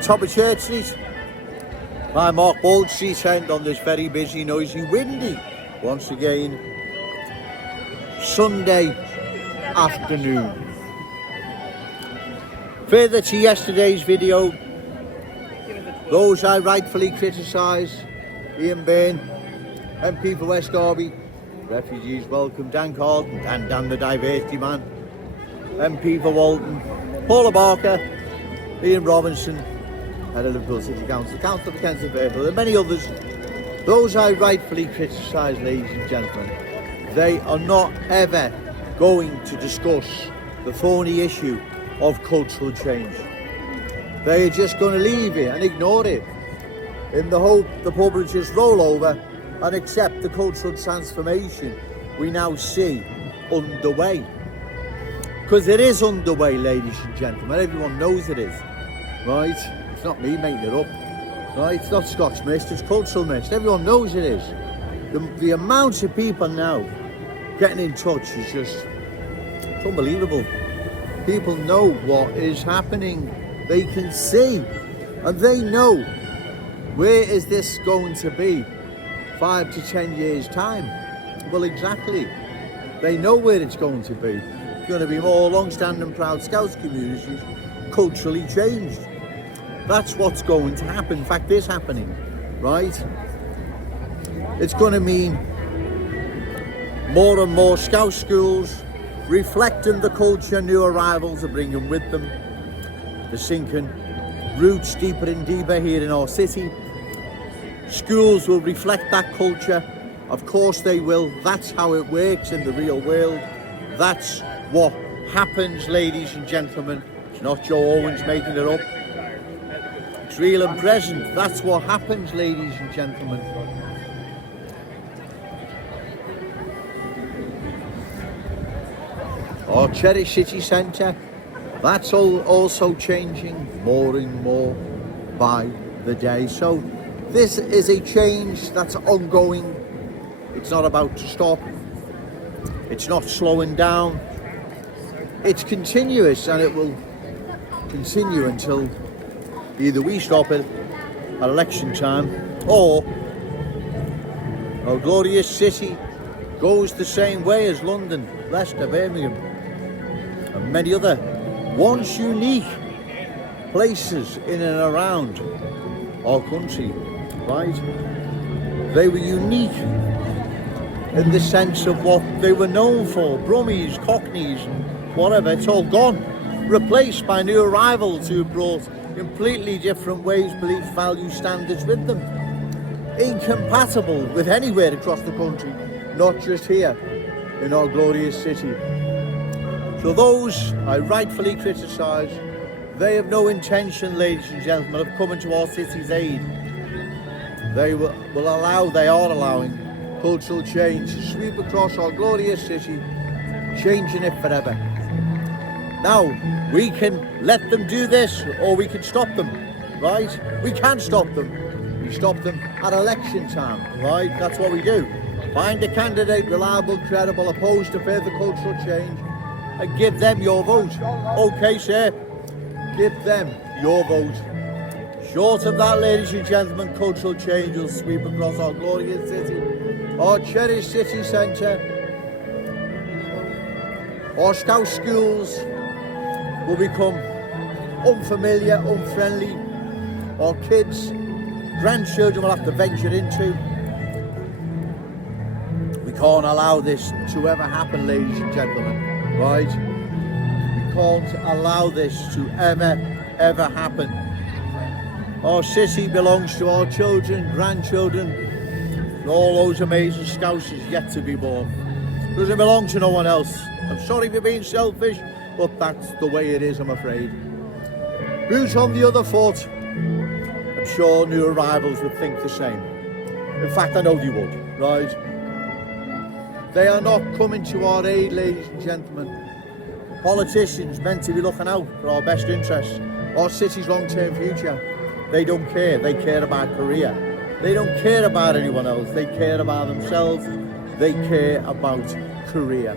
top of Church Street by Mark Bald Street end on this very busy, noisy, windy, once again, Sunday afternoon. Further to yesterday's video, those I rightfully criticise: Ian Byrne, MP for West Derby, Refugees Welcome, Dan Carlton, Dan the Diversity Man, MP for Walton, Paula Barker, Ian Robinson, head of Liverpool City Council, Councillor for Kensington Fairfield, and many others. Those I rightfully criticise, ladies and gentlemen, they are not ever going to discuss the thorny issue of cultural change. They are just going to leave it and ignore it in the hope the public just roll over and accept the cultural transformation we now see underway. Because it is underway, ladies and gentlemen. Everyone knows it is, right? It's not me making it up, right? It's not Scotch Mist, it's Cultural Mist. Everyone knows it is. The amount of people now getting in touch is just, it's unbelievable. People know what is happening. They can see, and they know where is this going to be 5 to 10 years time. Well, exactly. They know where it's going to be. It's going to be more long-standing proud Scouts communities culturally changed. That's what's going to happen. In fact, it's happening, right? It's going to mean more and more Scout schools reflecting the culture new arrivals are bringing with them. They're sinking roots deeper and deeper here in our city. Schools will reflect that culture. Of course they will. That's how it works in the real world. That's what happens, ladies and gentlemen. It's not Joe Owens making it up. It's real and present. That's what happens, ladies and gentlemen. Our cherished city centre, that's also changing more and more by the day. So this is a change that's ongoing. It's not about to stop. It's not slowing down. It's continuous, and it will continue until either we stop it at election time or our glorious city goes the same way as London, Leicester, Birmingham, and many other once unique places in and around our country, right? They were unique in the sense of what they were known for, Brummies, Cockneys, and whatever. It's all gone, replaced by new arrivals who brought completely different ways, beliefs, values, standards with them, incompatible with anywhere across the country, not just here in our glorious city. So those I rightfully criticise, they have no intention, ladies and gentlemen, of coming to our city's aid. They are allowing cultural change to sweep across our glorious city, changing it forever. Now, we can let them do this, or we can stop them, right? We can stop them. We stop them at election time, right? That's what we do. Find a candidate, reliable, credible, opposed to further cultural change, and give them your vote. Okay, sir, give them your vote. Short of that, ladies and gentlemen, cultural change will sweep across our glorious city, our cherished city centre. Our Scout schools will become unfamiliar, unfriendly. Our kids, grandchildren will have to venture into. We can't allow this to ever happen, ladies and gentlemen. Right? We can't allow this to ever happen. Our city belongs to our children, grandchildren, and all those amazing Scousers yet to be born. It doesn't belong to no one else. I'm sorry for being selfish, but that's the way it is, I'm afraid. Who's on the other foot? I'm sure new arrivals would think the same. In fact, I know they would, right? They are not coming to our aid, ladies and gentlemen. Politicians meant to be looking out for our best interests, our city's long-term future. They don't care. They care about career. They don't care about anyone else. They care about themselves. They care about career.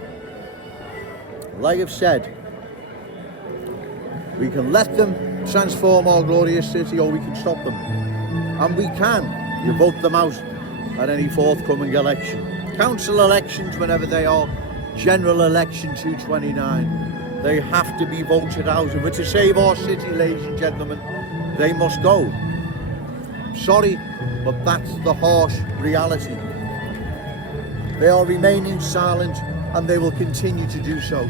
Like I've said, we can let them transform our glorious city, or we can stop them. And we can. You vote them out at any forthcoming election. Council elections, whenever they are, general election 229, they have to be voted out. And we're to save our city, ladies and gentlemen, they must go. Sorry, but that's the harsh reality. They are remaining silent, and they will continue to do so.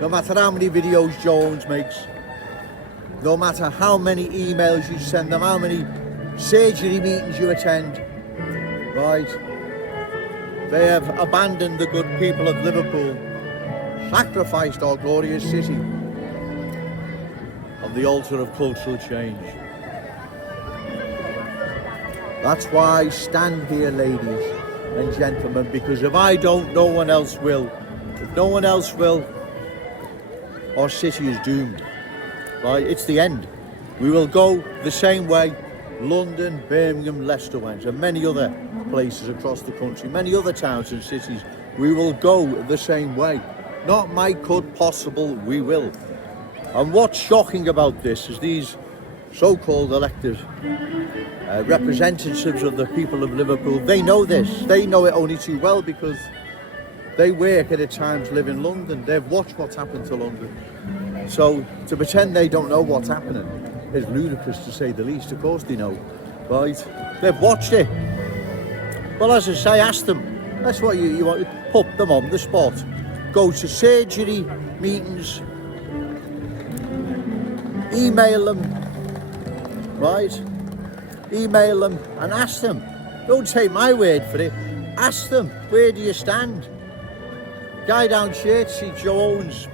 No matter how many videos Jones makes, no matter how many emails you send them, how many surgery meetings you attend, right? They have abandoned the good people of Liverpool, sacrificed our glorious city on the altar of cultural change. That's why I stand here, ladies and gentlemen, because if I don't, no one else will. If no one else will, our city is doomed. Right? It's the end. We will go the same way London, Birmingham, Leicester went, and many other places across the country, many other towns and cities. We will go the same way. Not might, could, possible, we will. And what's shocking about this is these so-called elected representatives of the people of Liverpool, they know this. They know it only too well because they work and at times live in London. They've watched what's happened to London. So to pretend they don't know what's happening is ludicrous, to say the least. Of course they know, right? They've watched it. Well, as I say, ask them. That's what you want. Put them on the spot. Go to surgery meetings. Email them, right? Email them and ask them. Don't take my word for it. Ask them, where do you stand? Guy down Chertsey, Jones,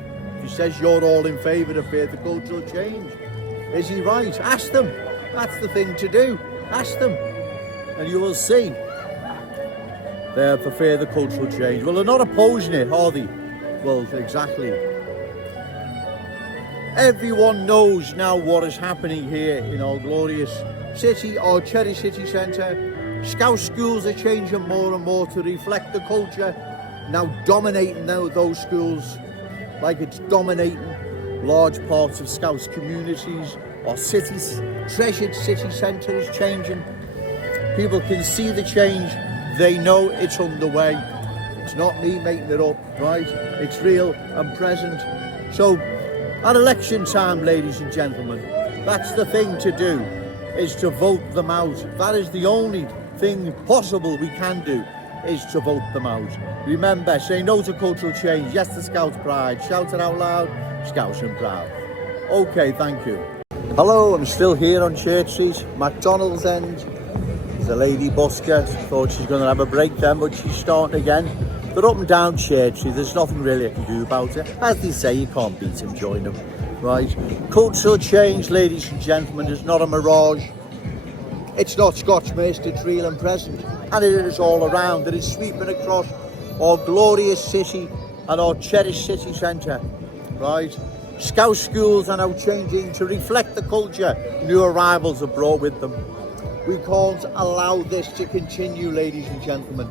he says you're all in favour of further cultural change. Is he right? Ask them. That's the thing to do. Ask them. And you will see they're for further cultural change. Well, they're not opposing it, are they? Well, exactly. Everyone knows now what is happening here in our glorious city, our cherished city centre. Scout schools are changing more and more to reflect the culture, now dominating those schools like it's dominating large parts of Scouts communities. Our city's treasured city centre is changing. People can see the change. They know it's underway. It's not me making it up, right? It's real and present. So at election time, ladies and gentlemen, that's the thing to do, is to vote them out. That is the only thing possible we can do, is to vote them out. Remember, say no to cultural change, yes to Scouts pride. Shout it out loud, Scouts and proud. Okay, thank you. Hello, I'm still here on Chertsey, McDonald's end. There's a lady busker, thought she's going to have a break then, but she's starting again. They're up and down Chertsey, there's nothing really I can do about it. As they say, you can't beat them, join them, right? Cultural change, ladies and gentlemen, is not a mirage. It's not Scotch mist, it's real and present. And it is all around. It is sweeping across our glorious city and our cherished city centre, right? Scout schools are now changing to reflect the culture new arrivals have brought with them. We can't allow this to continue, ladies and gentlemen.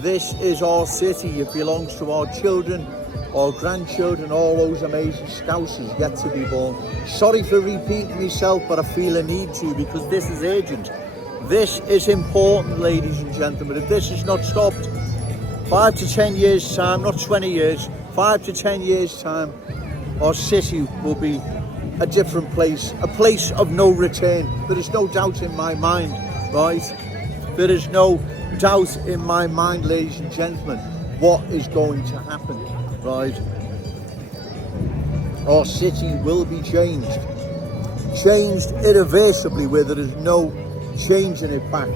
This is our city. It belongs to our children, our grandchildren, all those amazing Scousers yet to be born. Sorry for repeating myself, but I feel a need to, because this is urgent. This is important, ladies and gentlemen. If this is not stopped, 5 to 10 years time, not 20 years, 5 to 10 years time, our city will be a different place, a place of no return. There is no doubt in my mind, right? There is no doubt in my mind, ladies and gentlemen, what is going to happen, right? Our city will be changed irreversibly, where there is no changing it back.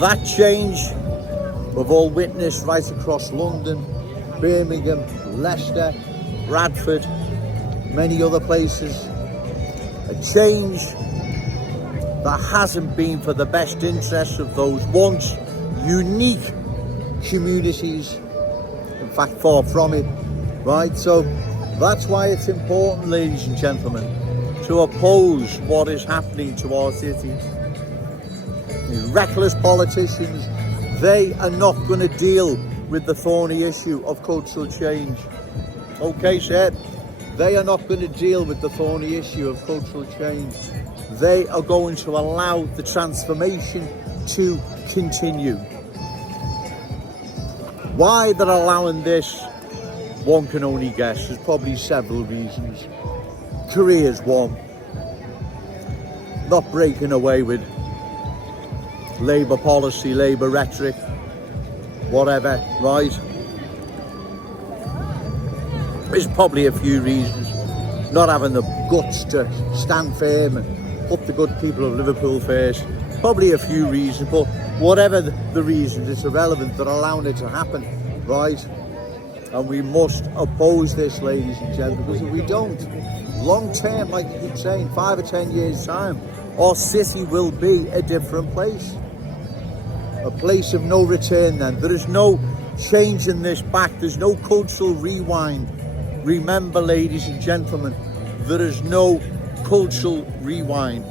That change we've all witnessed right across London, Birmingham, Leicester, Bradford, many other places. A change that hasn't been for the best interests of those once unique communities. In fact, far from it, right? So that's why it's important, ladies and gentlemen, to oppose what is happening to our city. These reckless politicians, they are not going to deal with the thorny issue of cultural change. Okay, sir, They are not going to deal with the thorny issue of cultural change. They are going to allow the transformation to continue. Why they're allowing this, one can only guess. There's probably several reasons. Career's one. Not breaking away with Labour policy, Labour rhetoric, whatever, right? There's probably a few reasons. Not having the guts to stand firm and put the good people of Liverpool first. Probably a few reasons, but whatever the reasons, it's irrelevant. They're allowing it to happen, right? And we must oppose this, ladies and gentlemen, because if we don't, long term, like you keep saying, 5 or 10 years time, our city will be a different place. A place of no return then. There is no changing this back. There's no cultural rewind. Remember, ladies and gentlemen, there is no cultural rewind.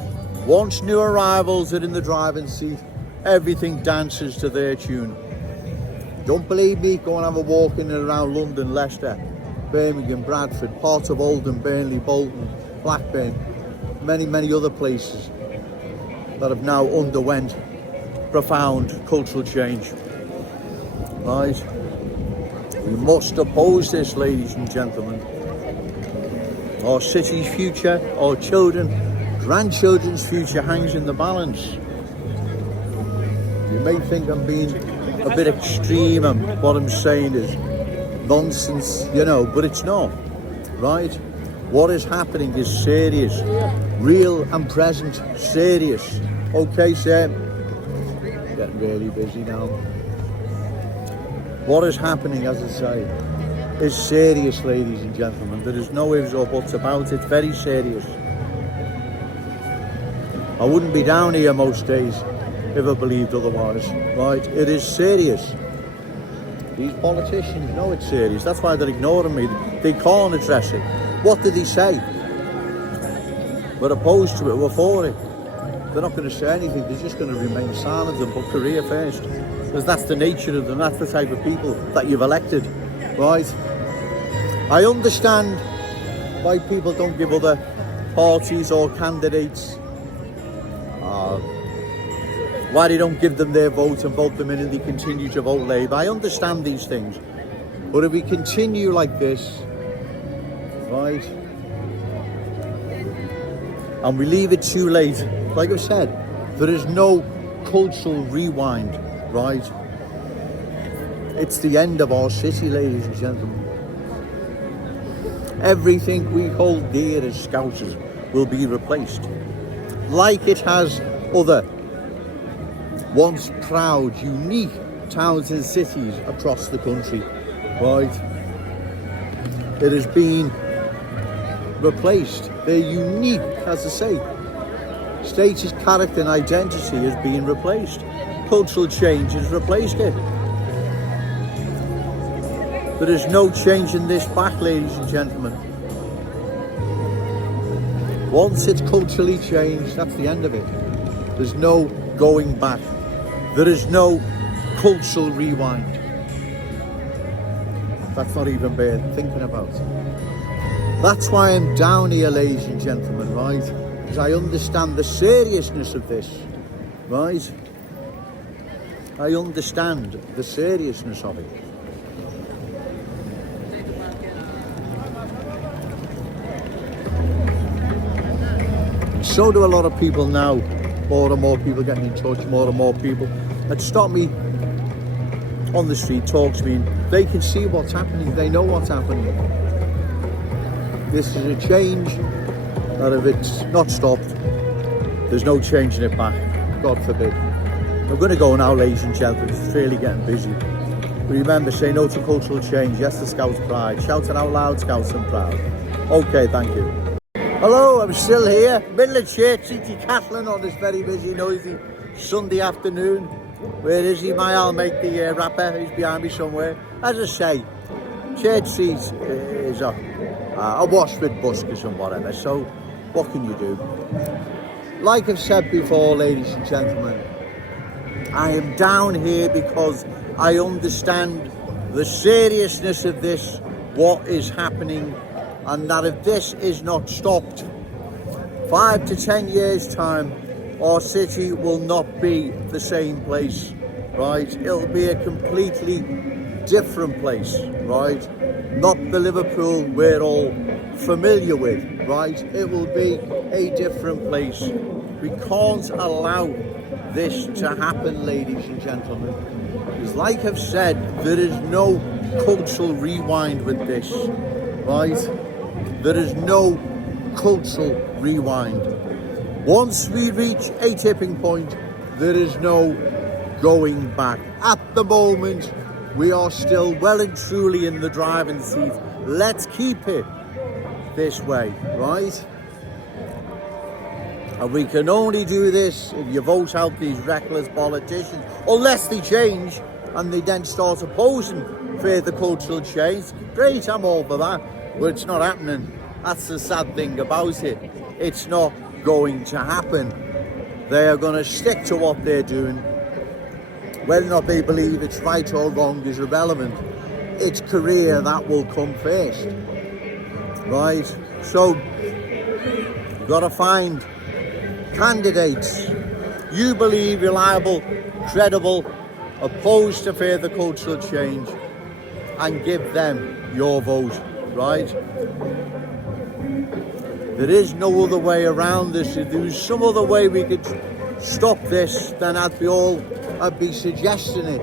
Once new arrivals are in the driving seat, everything dances to their tune. Don't believe me? Go and have a walk in and around London, Leicester, Birmingham, Bradford, parts of Oldham, Burnley, Bolton, Blackburn, many other places that have now underwent profound cultural change. Right? We must oppose this, ladies and gentlemen. Our city's future, our children, grandchildren's future hangs in the balance. You may think I'm being a bit extreme and what I'm saying is nonsense, you know, but it's not, right? What is happening is serious, real and present, serious. Okay, sir? Getting really busy now. What is happening, as I say, is serious, ladies and gentlemen. There is no ifs or buts about it. Very serious. I wouldn't be down here most days if I believed otherwise, right? It is serious. These politicians know it's serious. That's why they're ignoring me. They can't address it. What did he say? We're opposed to it. We're for it. They're not going to say anything. They're just going to remain silent and put career first. Because that's the nature of them. That's the type of people that you've elected, right? I understand why people don't give other parties or candidates, why they don't give them their vote and vote them in and they continue to vote Labour. I understand these things. But if we continue like this, right, and we leave it too late, like I've said, there is no cultural rewind, right? It's the end of our city, ladies and gentlemen. Everything we hold dear as Scousers will be replaced, like it has other once proud, unique towns and cities across the country, right? It has been replaced. They're unique, as I say. Status, character and identity has been replaced. Cultural change has replaced it. There is no change in this back, ladies and gentlemen. Once it's culturally changed, that's the end of it. There's no going back. There is no cultural rewind. That's not even worth thinking about. That's why I'm down here, ladies and gentlemen, right? Because I understand the seriousness of this, right? I understand the seriousness of it. So do a lot of people now. More and more people getting in touch, more and more people that stop me on the street, talk to me, and they can see what's happening, they know what's happening. This is a change that if it's not stopped, there's no changing it back, God forbid. I'm going to go now, ladies and gentlemen, it's really getting busy. Remember, say no to cultural change, yes to Scouse pride, shout it out loud, Scouts and proud. Okay, thank you. Hello, I'm still here, middle of Church Street, Decathlon on this very busy, noisy Sunday afternoon. Where is he? I'll make the rapper, he's behind me somewhere. As I say, Church Street is awash with buskers and whatever, so what can you do? Like I've said before, ladies and gentlemen, I am down here because I understand the seriousness of this, what is happening and that if this is not stopped, 5 to 10 years time, our city will not be the same place, right? It'll be a completely different place, right? Not the Liverpool we're all familiar with, right? It will be a different place. We can't allow this to happen, ladies and gentlemen. Because like I've said, there is no cultural rewind with this, right? There is no cultural rewind. Once we reach a tipping point, there is no going back. At the moment, we are still well and truly in the driving seat. Let's keep it this way, right? And we can only do this if you vote out these reckless politicians, unless they change and they then start opposing further cultural change. Great, I'm all for that, but it's not happening. That's the sad thing about it. It's not going to happen. They are going to stick to what they're doing. Whether or not they believe it's right or wrong is irrelevant. It's career that will come first, right? So you've got to find candidates you believe reliable, credible, opposed to further cultural change, and give them your vote, right? There is no other way around this. If there was some other way we could stop this, then I'd be suggesting it.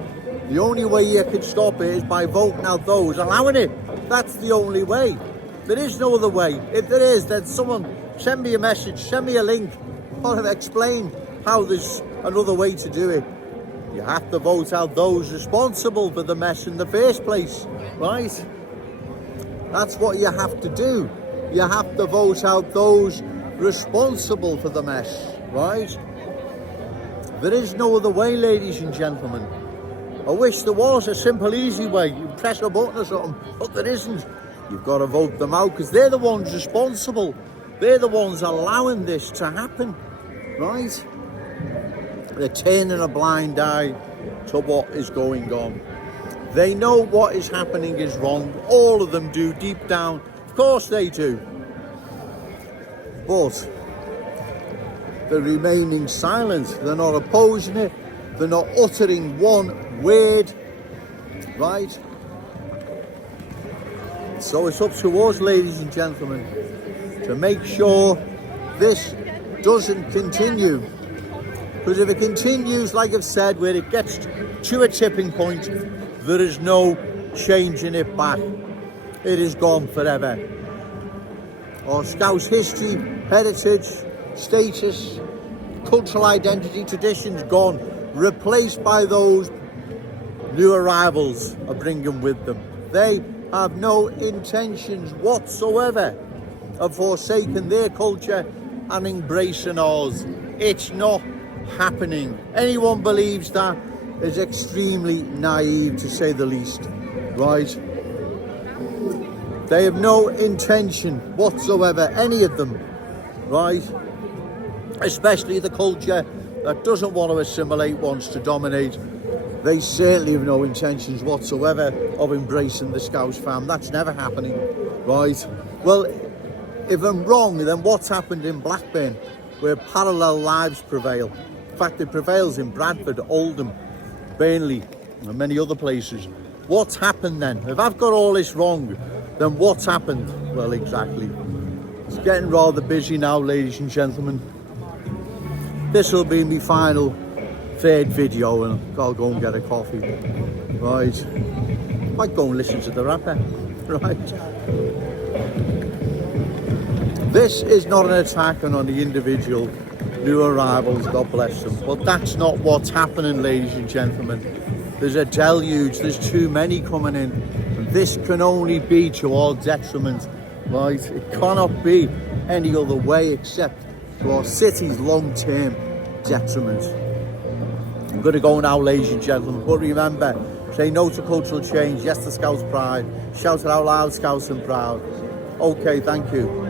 The only way you could stop it is by voting out those allowing it. That's the only way. There is no other way. If there is, then someone send me a message, send me a link, or explain how there's another way to do it. You have to vote out those responsible for the mess in the first place, right? That's what you have to do. You have to vote out those responsible for the mess, right? There is no other way, ladies and gentlemen. I wish there was a simple, easy way. You press a button or something, but there isn't. You've got to vote them out because they're the ones responsible. They're the ones allowing this to happen, right? They're turning a blind eye to what is going on. They know what is happening is wrong. All of them do, deep down. Of course they do. But they're remaining silent. They're not opposing it. They're not uttering one word, right? So it's up to us, ladies and gentlemen, to make sure this doesn't continue. Because if it continues, like I've said, where it gets to a tipping point, there is no changing it back. It is gone forever. Our Scouse history, heritage, status, cultural identity, traditions gone, replaced by those new arrivals are bringing with them. They have no intentions whatsoever of forsaking their culture and embracing ours. It's not happening. Anyone believes that is extremely naive, to say the least, right? They have no intention whatsoever, any of them, right? Especially the culture that doesn't want to assimilate, wants to dominate. They certainly have no intentions whatsoever of embracing the Scouse fam. That's never happening, right? Well, if I'm wrong, then what's happened in Blackburn, where parallel lives prevail? In fact, it prevails in Bradford, Oldham, Burnley, and many other places. What's happened then? If I've got all this wrong, then what's happened? Well, exactly. It's getting rather busy now, ladies and gentlemen. This will be my final third video, and I'll go and get a coffee. Right. Might go and listen to the rapper. Right. This is not an attack on the individual new arrivals, God bless them. But that's not what's happening, ladies and gentlemen. There's a deluge, there's too many coming in. And this can only be to our detriment, right? It cannot be any other way except to our city's long-term detriment. I'm going to go now, ladies and gentlemen, but remember, say no to cultural change, yes to Scouse pride, shout it out loud, Scouse and proud. Okay, thank you.